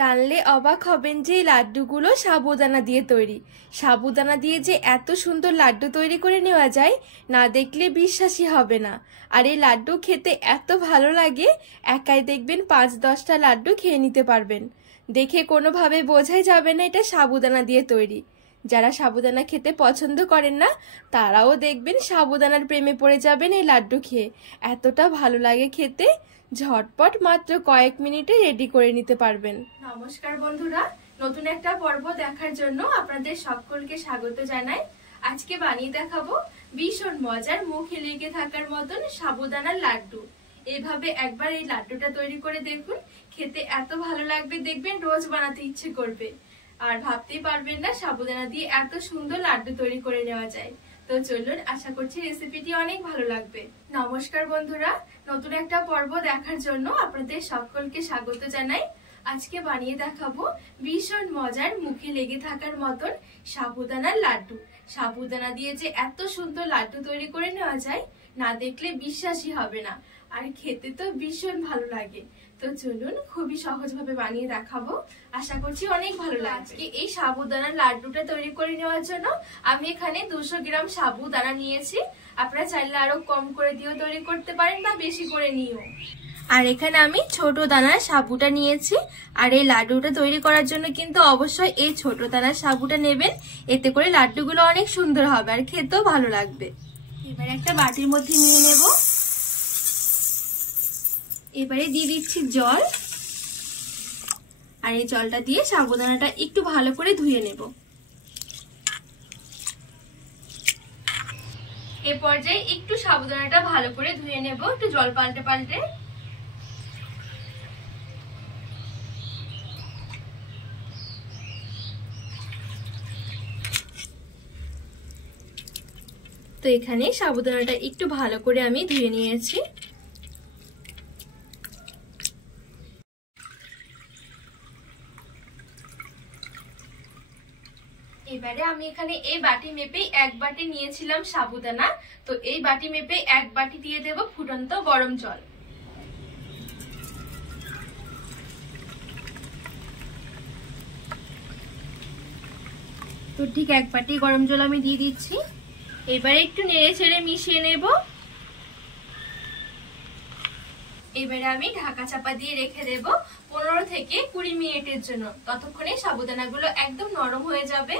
জানলে অবাক হবেন যে এই লাড্ডুগুলো সাবুদানা দিয়ে তৈরি। সাবুদানা দিয়ে যে এত সুন্দর লাড্ডু তৈরি করে নেওয়া যায় না দেখলে বিশ্বাসই হবে না। আর এই লাড্ডু খেতে এত ভালো লাগে, একাই দেখবেন 5-10টা লাড্ডু খেয়ে নিতে পারবেন। দেখে কোনোভাবে বোঝাই যাবে না এটা সাবুদানা দিয়ে তৈরি। যারা সাবুদানা খেতে পছন্দ করেন না তারাও দেখবেন সাবুদানার প্রেমে পড়ে যাবেন এই লাড্ডু খেয়ে। এতটা ভালো লাগে খেতে, ঝটপট মাত্র কয়েক মিনিটে রেডি করে নিতে পারবেন। নমস্কার বন্ধুরা, নতুন একটা পর্ব দেখার জন্য আপনাদের সকলকে স্বাগত জানাই। আজকে বানিয়ে দেখাবো ভীষণ মজার, মুখে লেগে থাকার মতন সাবুদানার লাড্ডু। এভাবে একবার এই লাড্ডুটা তৈরি করে দেখুন, খেতে এত ভালো লাগবে দেখবেন রোজ বানাতে ইচ্ছে করবে। আর ভাবতেই পারবেন না সাবুদানা দিয়ে এত সুন্দর লাড্ডু তৈরি করে নেওয়া যায়। তো চলুন, আশা করছি রেসিপিটি অনেক ভালো লাগবে। নমস্কার বন্ধুরা, নতুন একটা পর্ব দেখার জন্য আপনাদের সকলকে স্বাগত জানাই। আজকে বানিয়ে দেখাবো ভীষণ মজার, মুখে লেগে থাকার মতন সাবুদানার লাড্ডু। সাবুদানা দিয়ে যে এত সুন্দর লাড্ডু তৈরি করে নেওয়া যায় না দেখলে বিশ্বাসই হবে না, আর খেতে তো ভীষণ ভালো লাগে। তো চলুন, খুবই সহজভাবে বানিয়ে দেখাবো, আশা করছি অনেক ভালো লাগবে। এই সাবুদানার লাড্ডুটা তৈরি করে নেওয়ার জন্য আমি এখানে 200 গ্রাম সাবুদানা নিয়েছি। আপনারা চাইলে আরো কম করে দিয়েও তৈরি করতে পারেন বা বেশি করে নিও। আর এখানে আমি ছোট দানার সাবুটা নিয়েছি। আর এই লাড্ডুটা তৈরি করার জন্য কিন্তু অবশ্যই এই ছোট দানার সাবুটা নেবেন, এতে করে লাড্ডুগুলো অনেক সুন্দর হবে আর খেতেও ভালো লাগবে। এবার একটা বাটির মধ্যে নিয়ে নেব। এবারে দিয়ে দিচ্ছি জল, আর এই জলটা দিয়ে সাবুদানাটা একটু ভালো করে ধুয়ে নেব। এ পর্যায়ে একটু সাবুদানাটা ভালো করে ধুয়ে নেব, একটু জল পাল্টে পাল্টে। তো এখানে সাবুদানাটা একটু ভালো করে আমি ধুয়ে নিয়েছি। এবারে আমি এখানে এই বাটি মেপে 1 বাটি নিয়েছিলাম সাবুদানা, তো এই বাটি মেপে 1 বাটি দিয়ে দেব ফুটন্ত গরম জল। তো ঠিক 1 বাটি গরম জল আমি দিয়ে দিচ্ছি। এবারে একটু নেড়ে চেড়ে মিশিয়ে নেব। এবারে আমি ঢাকা চাপা দিয়ে রেখে দেব 15 থেকে 20 মিনিটের জন্য। ততক্ষণে সাবুদানাগুলো একদম নরম হয়ে যাবে।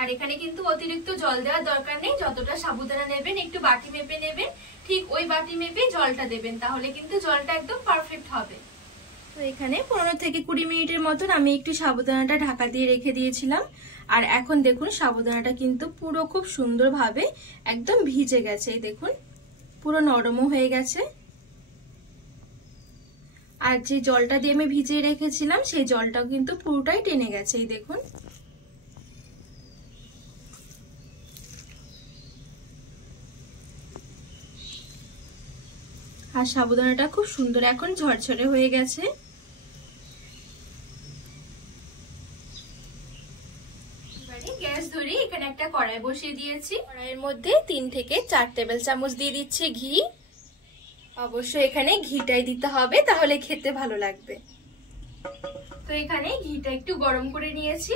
আর এখানে কিন্তু অতিরিক্ত জল দেওয়ার দরকার নেই, যতটা সাবুদানা নেবেন একটু বাটি মেপে নেবেন, ঠিক ওই বাটি মেপে জলটা দেবেন, তাহলে কিন্তু জলটা একদম পারফেক্ট হবে। তো এখানে 15 থেকে 20 মিনিটের মতন আমি একটু সাবুদানাটা ঢাকা দিয়ে রেখে দিয়েছিলাম। আর এখন দেখুন সাবুদানাটা কিন্তু পুরো খুব সুন্দরভাবে একদম ভিজে গেছে। এই দেখুন পুরো নরমও হয়ে গেছে। আর যে জলটা দিয়ে আমি ভিজিয়ে রেখেছিলাম সেই জলটাও কিন্তু পুরোটাই টেনে গেছে। এই দেখুন। আর সাবুদানাটা খুব সুন্দর এখন ঝরঝরে হয়ে গেছে। গ্যাস ধরে এখানে একটা কড়াই বসিয়ে দিয়েছি। কড়াইয়ের মধ্যে 3 থেকে 4 টেবিল চামচ দিয়ে দিচ্ছি ঘি। অবশ্যই এখানে ঘিটাই দিতে হবে, তাহলে খেতে ভালো লাগবে। তো এখানে ঘিটা একটু গরম করে নিয়েছি।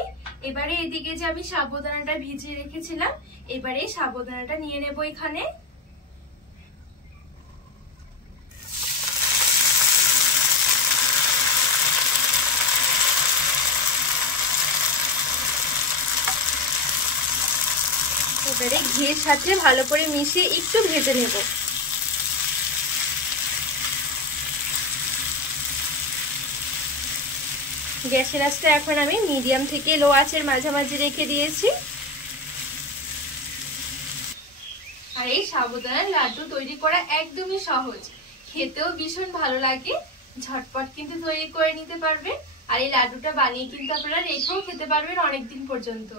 এবারে এদিকে যে আমি সাবুদানাটা ভিজিয়ে রেখেছিলাম, এবারে সাবুদানাটা নিয়ে নেব এখানে। এবারে ঘিয়ের সাথে ভালো করে মিশিয়ে একটু ভেজে নেব। গ্যাসের আঁচটা এখন আমি মিডিয়াম থেকে লো আঁচের মাঝামাঝি রেখে দিয়েছি। আর এই সাবুদানার লাড্ডু তৈরি করা একদমই সহজ, খেতেও ভীষণ ভালো লাগে, ঝটপট কিন্তু তৈরি করে নিতে পারবেন। আর এই লাড্ডুটা বানিয়ে কিন্তু আপনারা রেখেও খেতে পারবেন অনেকদিন পর্যন্ত।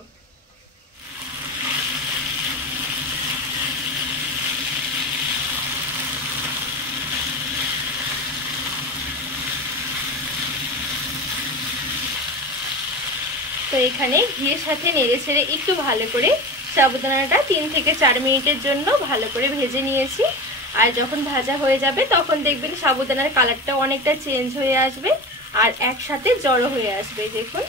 তো এখানে ঘিয়ের সাথে নেড়ে ছেড়ে একটু ভালো করে সাবুদানাটা 3 থেকে 4 মিনিটের জন্য ভালো করে ভেজে নিয়েছি। আর যখন ভাজা হয়ে যাবে তখন দেখবেন সাবুদানার কালারটা অনেকটা চেঞ্জ হয়ে আসবে আর একসাথে জড়ো হয়ে আসবে। দেখুন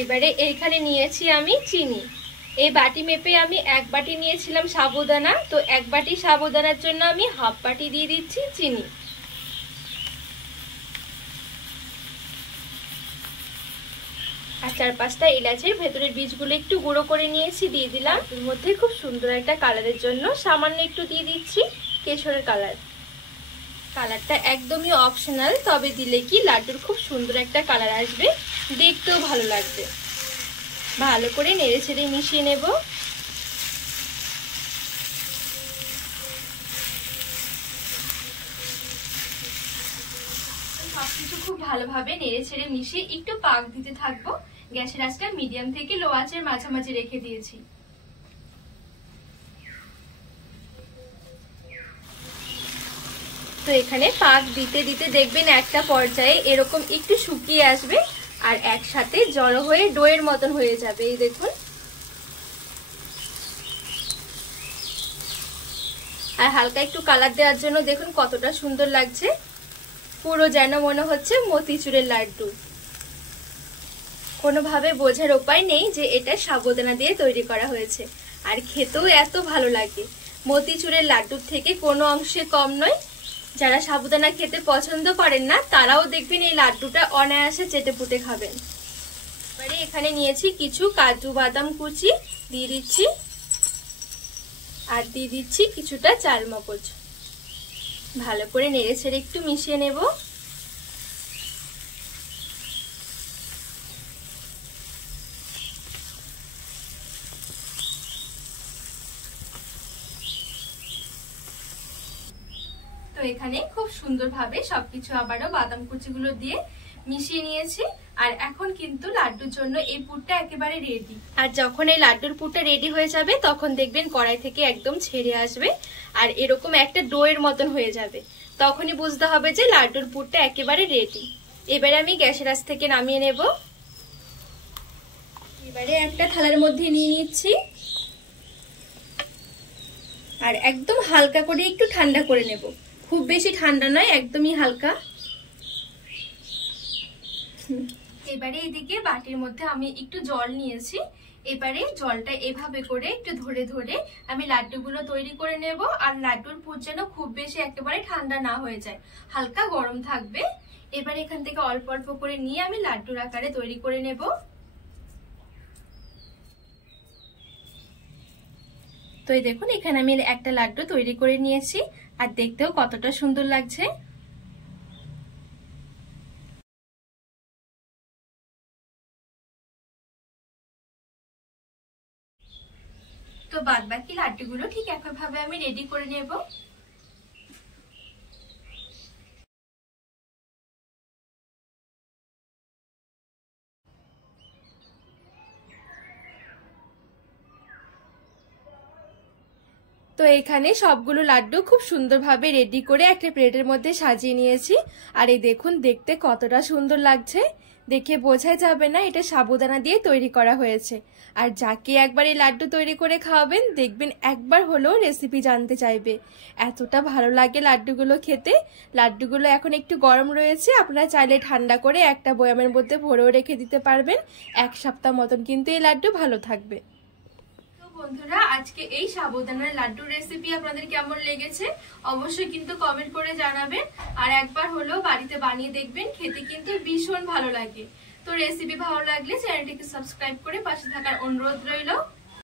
এবারে এইখানে নিয়েছি আমি চিনি। এই বাটি মেপে আমি 1 বাটি নিয়েছিলাম সাবুদানা, তো 1 বাটি সাবুদানার জন্য আমি হাফ বাটি দিয়ে দিচ্ছি চিনি। আর 4-5টা এলাচের ভেতরের বীজগুলো একটু গুঁড়ো করে নিয়েছি, দিয়ে দিলাম। এর মধ্যে খুব সুন্দর একটা কালারের জন্য সামান্য একটু দিয়ে দিচ্ছি কেশরের কালার। কালারটা একদমই অপশনাল, তবে দিলে কি লাড্ডুর খুব সুন্দর একটা কালার আসবে, দেখতেও ভালো লাগবে। ভালো করে নেড়ে ছেড়ে মিশিয়ে নেব। সবকিছু খুব ভালোভাবে নেড়ে ছেড়ে মিশিয়ে একটু পাক দিতে থাকবো। গ্যাসের আঁচটা মিডিয়াম থেকে লো আঁচের মাঝামাঝি রেখে দিয়েছি। তো এখানে পাক দিতে দিতে দেখবেন একটা পর্যায়ে এরকম একটু শুকিয়ে আসবে আর একসাথে জড়ো হয়ে ডোয়ের মতন হয়ে যাবে। এই দেখুন। আর হালকা একটু কালার দেওয়ার জন্য দেখুন কতটা সুন্দর লাগছে, পুরো যেন মনে হচ্ছে মতিচুরের লাড্ডু। কোনোভাবে বোঝার উপায় নেই যে এটা সাবুদানা দিয়ে তৈরি করা হয়েছে, আর খেতেও এত ভালো লাগে। মতিচুরের লাড্ডুর থেকে কোনো অংশে কম নয়। যারা সাবুদানা খেতে পছন্দ করেন না তারাও দেখবেন এই লাড্ডুটা অনায়াসে চেটে পুটে খাবেন। এবারে এখানে নিয়েছি কিছু কাজু বাদাম কুচি, দিয়ে দিচ্ছি। আর দিয়ে দিচ্ছি কিছুটা চালমগজ। ভালো করে নেড়ে ছেড়ে একটু মিশিয়ে নেব। তো এখানে খুব সুন্দরভাবে সবকিছু আবারও বাদাম কুচিগুলো দিয়ে মিশিয়ে নিয়েছি। আর এখন কিন্তু লাড্ডুর জন্য এই পুরটা একেবারে রেডি। আর যখন এই লাড্ডুর পুরটা রেডি হয়ে যাবে তখন দেখবেন কড়াই থেকে একদম ছেড়ে আসবে আর এরকম একটা ডোয়ের মতন হয়ে যাবে। তখনই বুঝতে হবে যে লাড্ডুর পুরটা একেবারে রেডি। এবারে আমি গ্যাসের আঁচ থেকে নামিয়ে নেব। এবারে একটা থালার মধ্যে নিয়ে নিচ্ছি আর একদম হালকা করে একটু ঠান্ডা করে নেব। খুব বেশি ঠান্ডা নয়, একদমই হালকা। এবারে এদিকে বাটির মধ্যে আমি একটু জল নিয়েছি। এবারে জলটা এভাবে করে একটু ধরে ধরে আমি লাড্ডুগুলো তৈরি করে নেব। আর লাড্ডুর পুর যেন খুব বেশি একেবারে ঠান্ডা না হয়ে যায়, হালকা গরম থাকবে। এবারে এখান থেকে অল্প অল্প করে নিয়ে আমি লাড্ডুর আকারে তৈরি করে নেব। তো এই দেখুন এখানে আমি একটা লাড্ডু তৈরি করে নিয়েছি আর দেখতেও কতটা সুন্দর লাগছে। তো বাদ বাকি লাড্ডুগুলো ঠিক একইভাবে আমি রেডি করে নেব। তো এখানে সবগুলো লাড্ডু খুব সুন্দরভাবে রেডি করে একটা প্লেটের মধ্যে সাজিয়ে নিয়েছি। আর এই দেখুন দেখতে কতটা সুন্দর লাগছে, দেখে বোঝাই যাবে না এটা সাবুদানা দিয়ে তৈরি করা হয়েছে। আর যাকে একবার এই লাড্ডু তৈরি করে খাওয়াবেন দেখবেন একবার হলেও রেসিপি জানতে চাইবে, এতটা ভালো লাগে লাড্ডুগুলো খেতে। লাড্ডুগুলো এখন একটু গরম রয়েছে, আপনারা চাইলে ঠান্ডা করে একটা বয়ামের মধ্যে ভরেও রেখে দিতে পারবেন। 1 সপ্তাহ মতন কিন্তু এই লাড্ডু ভালো থাকবে। বন্ধুরা আজকে এই সাবুদানার লাড্ডুর রেসিপি আপনাদের কেমন লেগেছে অবশ্যই কিন্তু কমেন্ট করে জানাবেন। আর একবার হলেও বাড়িতে বানিয়ে দেখবেন, খেতে কিন্তু ভীষণ ভালো লাগে। তো রেসিপি ভালো লাগলে চ্যানেলটিকে সাবস্ক্রাইব করে পাশে থাকার অনুরোধ রইল।